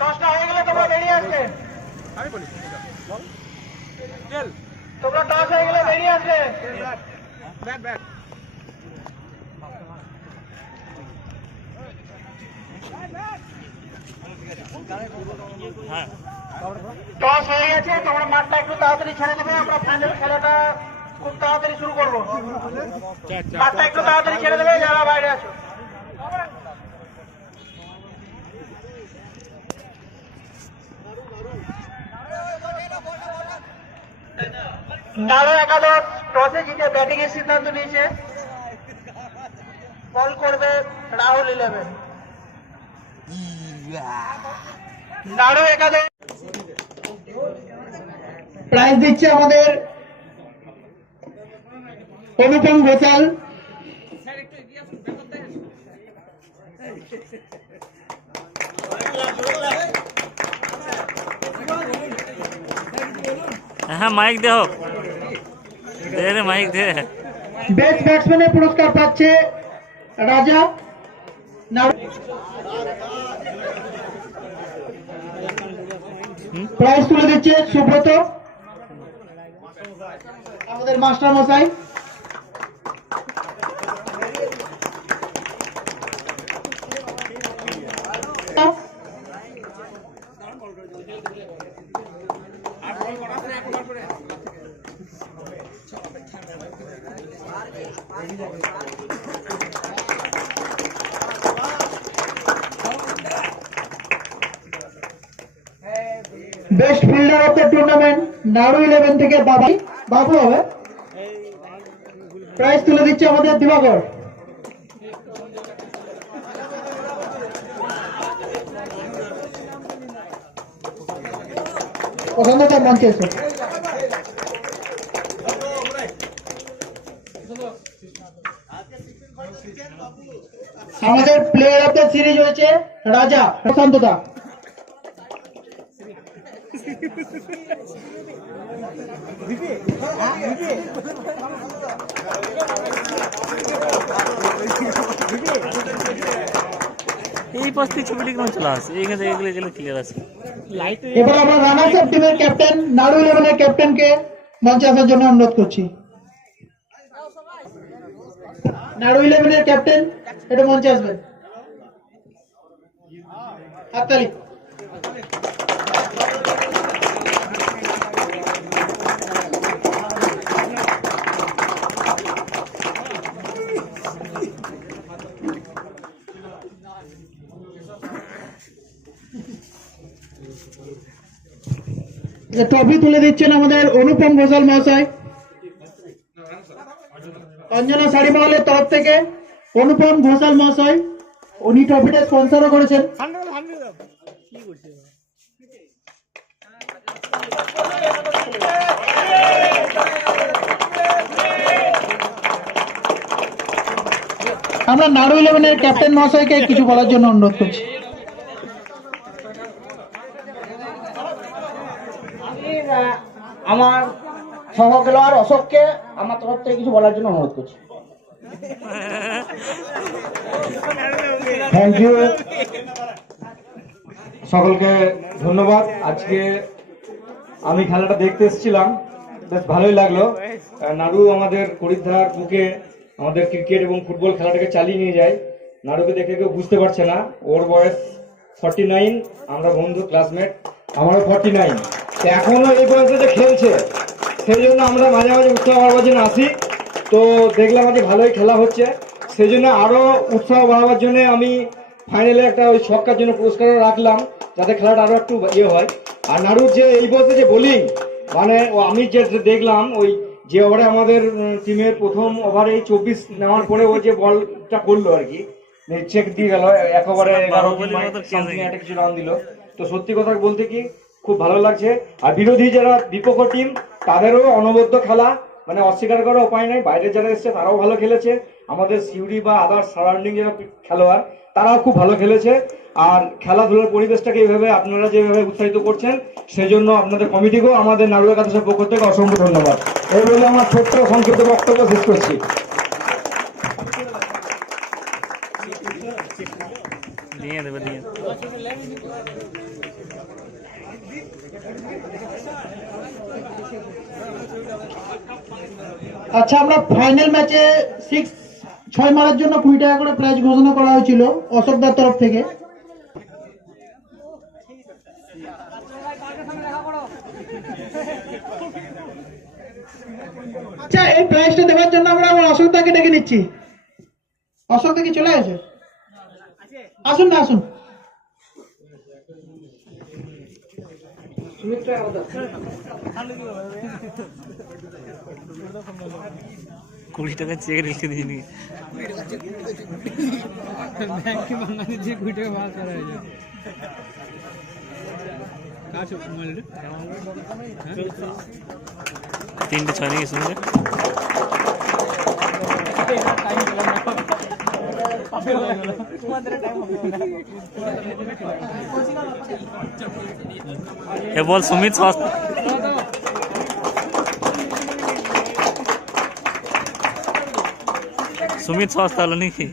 10টা হয়ে গেলে তোমরা বেরিয়ে আসবে। তোমরা 10 হয়ে গেলে বেরিয়ে আসবে। টস হয়ে গেছে, তোমরা মাঠটা একটু তাড়াতাড়ি ছেড়ে দেবে। আমরা ফাইনাল খেলাটা খুব তাড়াতাড়ি শুরু করবো। মাঠটা একটু তাড়াতাড়ি ছেড়ে দেবে যারা বাইরে আছো। নাড়ু একাদশ টসে জিতে ব্যাটিং এর সিদ্ধান্ত নিয়েছে। বল করবে রাহুল 11। নাড়ু একাদশ প্রাইজ দিচ্ছে আমাদের অনুপম ঘোষাল। হ্যাঁ মাইক দে হোক, দে রে মাইক দে। বেস্ট ব্যাটসম্যানের পুরস্কার পাচ্ছে রাজা। প্রাইজ তুলে দিচ্ছে সুব্রত, আমাদের মাস্টার মশাই। Best fielder of the tournament নাড়ু 11 থেকে বাবু হবে। প্রাইজ তুলে দিচ্ছে আমাদের দিবাকর। পছন্দটা মঞ্চে এসে আমাদের প্লেয়ার অফ দ্য সিরিজ হয়েছে রাজা প্রশান্তদা। এই পাশে ছবিটি কেমন চলে আসে, এইখানে এগুলো গেলে ক্লিয়ার আছে। এবার আমরা রানার্স আপ টিমের ক্যাপ্টেন নাড়ু 11 এর ক্যাপ্টেনকে মঞ্চে আসার জন্য অনুরোধ করছি। নাড়ু 11 এর ক্যাপ্টেন এটা মঞ্চে আসবেন। হাততালি। ট্রফি তুলে দিচ্ছেন আমাদের অনুপম ঘোষাল মহাশয়। অঞ্জনা শাড়ি মহলের তরফ থেকে অনুপম ঘোষাল মহাশয় উনি ট্রফিটা স্পন্সরও করেছেন। আমরা নাড়ু 11 এর ক্যাপ্টেন মহাশয়কে কিছু বলার জন্য অনুরোধ করছি। আমার সহ খেলোয়াড় অশোককে আমার তরফ থেকে কিছু বলার জন্য অনুরোধ করছি। থ্যাংক ইউ, সকলকে ধন্যবাদ। আজকে আমি খেলাটা দেখতে এসেছিলাম, বেশ ভালোই লাগলো। নাড়ু আমাদের হরিদ্বার বুকে আমাদের ক্রিকেট এবং ফুটবল খেলাটাকে চালিয়ে নিয়ে যায়। নাড়ুকে দেখে কেউ বুঝতে পারছে না, ওর বয়স 49, আমরা বন্ধু ক্লাসমেট, আমারও 49। এখনো এই বয়সে যে খেলছে, সেই জন্য আমরা মাঝে মাঝে উৎসাহ বাড়াবার জন্য আসি। তো দেখলাম আজকে ভালোই খেলা হচ্ছে, সেই জন্য আরো উৎসাহ বাড়াবার জন্য আমি ফাইনালে একটা ওই ছক্কার জন্য পুরস্কারও রাখলাম, যাতে খেলাটা আরো একটু ইয়ে হয়। আর নাড়ুর যে এই বয়সে যে বোলিং, মানে আমি যে দেখলাম ওই যে ওভারে আমাদের টিমের প্রথম ওভারে 24 নেওয়ার পরে ও যে বলটা করলো আর কি, চেক দিয়ে গেল, এক ওভারে 11 একটা কিছু রান দিল। তো সত্যি কথা বলতে কি খুব ভালো লাগছে। আর বিরোধী যারা বিপক্ষ টিম তাদেরও অনবদ্য খেলা, মানে অস্বীকার করার উপায় নাই। বাইরে যারা এসছে তারাও ভালো খেলেছে, আমাদের সিউড়ি বা আদার সারাউন্ডিং যারা খেলোয়াড় তারাও খুব ভালো খেলেছে। আর খেলাধুলার পরিবেশটাকে এইভাবে আপনারা যেভাবে উৎসাহিত করছেন, সেজন্য আপনাদের কমিটিকেও আমাদের নাড়ু একাদশের পক্ষ থেকে অসংখ্য ধন্যবাদ। এই বলে আমার ছোট্ট সংক্ষিপ্ত বক্তব্য শেষ করছি। দিয়ে দেবে, দিয়ে আচ্ছা, আমরা ফাইনাল ম্যাচে 6 মারার জন্য 20 টাকা করে প্রাইজ ঘোষণা করা হয়েছিল অশোকদার তরফ থেকে। আচ্ছা, এই প্রাইজটা দেওয়ার জন্য আমরা আমার অশোকদাকে ডেকে নিচ্ছি। অশোকদা কি চলে গেছে? আসুন না, আসুন। 20 টাকা চেক রেখে দিইনি। ব্যাংকে বাঙালি যে 20 টাকা ভাগ করা হয়েছে কাছে মোবাইলে 3টে 6 নাকি শুনলে এ বল সুমিত সস্তা সুমিত সস্তা হলো নাকি?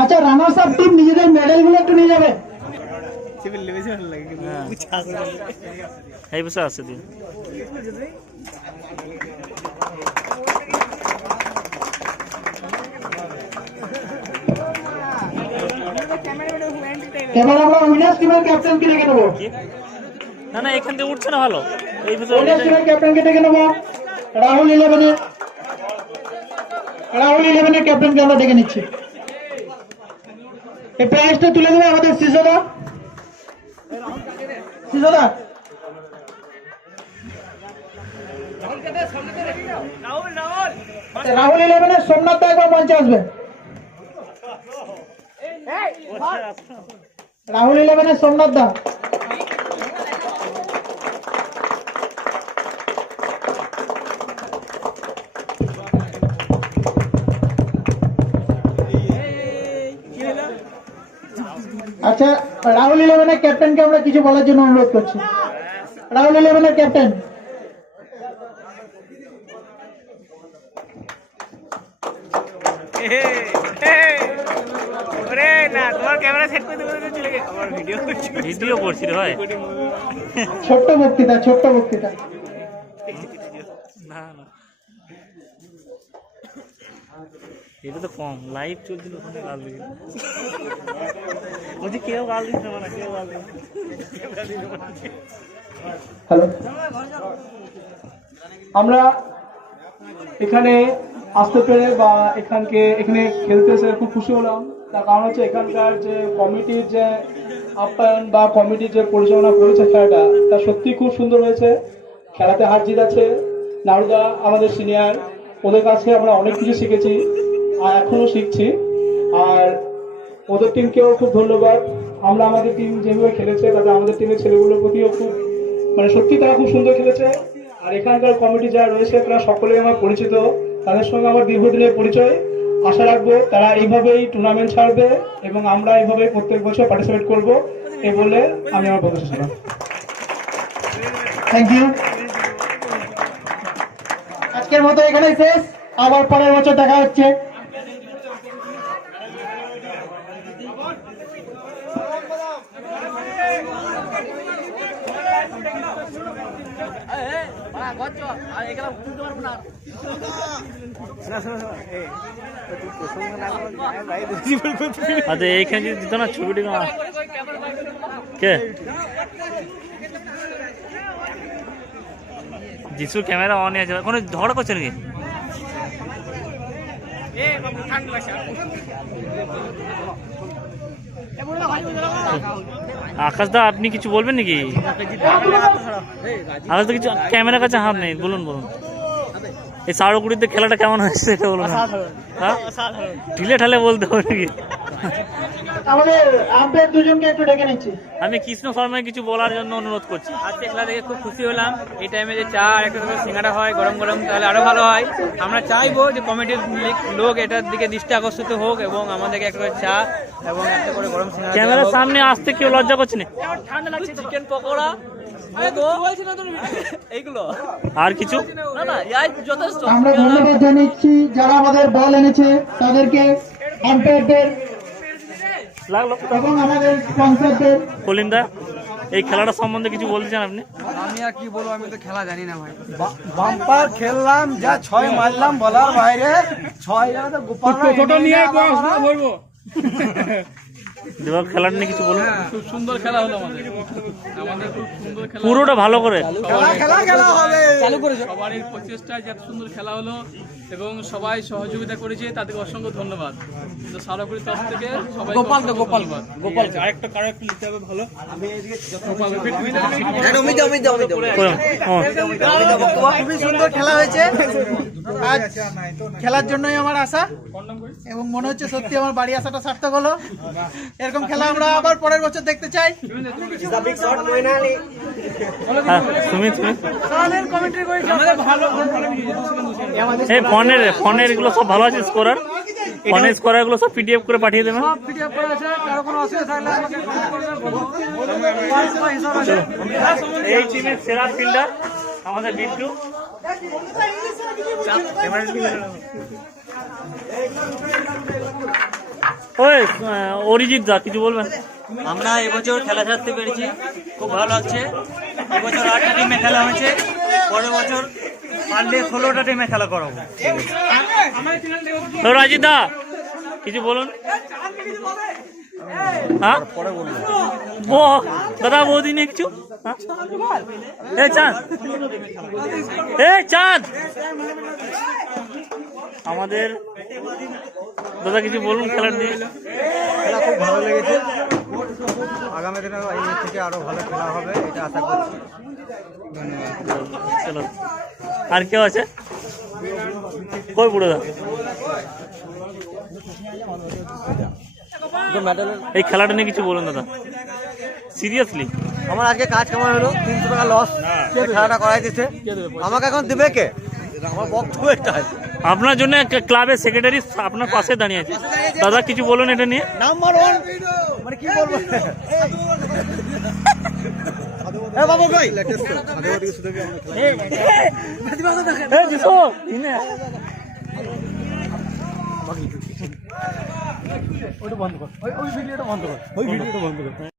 আচ্ছা, রানার্স আপ টিম নিজেদের মেডেল গুলো একটু নিয়ে যাবে। এই বসে আছে দিন এবার আমরা উইনার্স টিমের ক্যাপ্টেনকে ডেকে নেবো। না না এখান থেকে উঠছে না ভালো এই বসে উইনার্স টিমের ক্যাপ্টেনকে ডেকে নেবো। রাহুল 11-এর ক্যাপ্টেনকে আমরা ডেকে নিচ্ছি। এই প্রাইজটা তুলে দেবে আমাদের শিশুদা। রাহুল 11-এর সোমনাথ দা একবার মঞ্চে আসবে। রাহুল 11-এর সোমনাথ দা। আচ্ছা, রাহুল 11-এর ক্যাপ্টেনকে আমরা কিছু বলার জন্য অনুরোধ করছি। রাহুল 11-এর ক্যাপ্টেন। ভিডিও করছি রে ভাই। ছোট্ট বক্তৃতা। না না এটা তো কম লাইভ চলছিল ওখানে গাল দিল বলছি কেউ গাল দিচ্ছে না কেউ গাল দিচ্ছে। হ্যালো, আমরা এখানে আসতে পেরে বা এখানে খেলতে এসে খুব খুশি হলাম। তার কারণ হচ্ছে এখানকার যে কমিটির যে আপ্যায়ন বা কমিটির যে পরিচালনা করেছে খেলাটা, তা সত্যি খুব সুন্দর হয়েছে। খেলাতে হার জিত আছে। নারুদা আমাদের সিনিয়র, ওদের কাছে আমরা অনেক কিছু শিখেছি আর এখনো শিখছি। আর ওদের টিমকেও খুব ধন্যবাদ। আমরা আমাদের টিম যেভাবে খেলেছে তাতে আমাদের টিমের ছেলেগুলোর প্রতিও খুব সত্যি তারা খুব সুন্দর খেলেছে। আর এখানকার কমিটি যারা রয়েছে তারা সকলেই আমার পরিচিত, তাদের সঙ্গে আমার দীর্ঘদিনের পরিচয়। আশা রাখবো তারা এইভাবেই টুর্নামেন্ট ছাড়বে এবং আমরা এইভাবে প্রত্যেক বছর পার্টিসিপেট করবো। এই বলে আমি আমার বক্তব্য শেষ করলাম। Thank you. আজকের মতো এখানেই শেষ, আবার পরের বছর দেখা হচ্ছে। আচ্ছা এইখানে যদি দিত না ছবিটি কে যিশুর ক্যামেরা অন আছে কোনো ঝগড়া করছে নাকি? আকাশ দা আপনি কিছু বলবেন নাকি? আকাশ দা কিছু ক্যামেরার কাছে হাত নেই, বলুন। এই সাড়গুড়িতে খেলাটা কেমন হয়েছে সেটা বলুন। ঢিলে ঢালে বলতে হবে নাকি? আমাদের আম্পায়ার দুজনকে একটু ডেকে নিচ্ছি। আমি কৃষ্ণ শর্মাকে কিছু বলার জন্য অনুরোধ করছি। আজকে খেলা দেখে খুব খুশি হলাম। এই টাইমে যে চা একটা সিঙ্গাড়া হয় গরম গরম, তাহলে আরো ভালো হয়। আমরা চাইবো যে কমিটির লোক এটার দিকে দৃষ্টি আকর্ষিত হোক এবং আমাদেরকে একটা করে চা এবং একটা করে গরম সিঙ্গাড়া। ক্যামেরার সামনে আসতে কেউ লজ্জা করছে না? ঠান্ডা লাগছে, চিকেন পকোড়া এইগুলো আর কিছু না যথেষ্ট। আমরা ধন্যবাদ জানাচ্ছি যারা আমাদের বল এনেছে তাদেরকে। আম্পায়ারদের লাগলো এবং আমাদের স্পন্সরদের কলিন্দা, এই খেলাটা সম্বন্ধে কিছু বলতে চান আপনি? আমি আর কি বলবো, আমি তো খেলা জানি না ভাই। বাম্পার খেললাম, যা 6 মারলাম বলার বাইরে। 6 জায়গাতে গোপাল নিয়ে বলবো দিবাক খেলাটা নিয়ে কিছু বলুন। খুব সুন্দর খেলা হলো আমাদের, খুব সুন্দর খেলা। পুরোটা ভালো করে খেলা হবে। চালু করেছে সবারই প্রচেষ্টায় যে এত সুন্দর খেলা হলো এবং সবাই সহযোগিতা করেছে, তাদেরকে অসংখ্য ধন্যবাদ। তো সারাপুরির তরফ থেকে সবাই গোপাল আরেকটা কারো একটু লিখতে হবে ভালো। খুবই সুন্দর খেলা হয়েছে। আজ খেলার জন্যই আমার আশা এবং মনে হচ্ছে সত্যি আমার বাড়ি আসাটা সার্থক হলো। এরকম খেলা আমরা আবার পরের বছর দেখতে চাই। হ্যাঁ, তুমি এই ফোনের এগুলো সব ভালো আছে, স্কোরার ফোনের স্কোরার গুলো সব পিডিএফ করে পাঠিয়ে দেবেন। এই টিমের সেরা ফিল্ডার আমাদের বিট্টু। ওই অরিজিৎ দা কিছু বলবেন? আমরা এবছর খেলা ছাড়তে পেরেছি, খুব ভালো লাগছে। এবছর 8টা টিমে খেলা হয়েছে, পরের বছর পারলে 16টা টিমে খেলা করাবো। রাজিত দা কিছু বলুন। হ্যাঁ দাদা বৌদি নিয়ে কিছু। চাঁদ চাঁদ আমাদের দাদা কিছু বলুন খেলার দিয়ে। খেলা খুব ভালো লেগেছে, আগামী দিনে এই থেকে আরো ভালো খেলা হবে এটা আশা করছি। চলো, আর কেউ আছে? কই বুড়ো দা, এই খেলাটা নিয়ে কিছু বলুন দাদা সিরিয়াসলি। আমার আজকে কাজ কেমন হলো? 300 টাকা লস, খেলাটা করাই দিচ্ছে। আমাকে এখন দেবে কে? আমার বক্তব্য এটাই। আপনার জন্য ক্লাবের সেক্রেটারি আপনার পাশে দাঁড়িয়ে আছে। দাদা কিছু বলুন এটা নিয়ে। নাম্বার 1 মানে কি বলবো? এ বাবু কই লেটেস্ট আগে ওদিকে শুধু কি আমরা খেলা এই জিসো ইনে ওটা বন্ধ কর, ওই ভিডিওটা বন্ধ কর, ওই ভিডিওটা বন্ধ কর।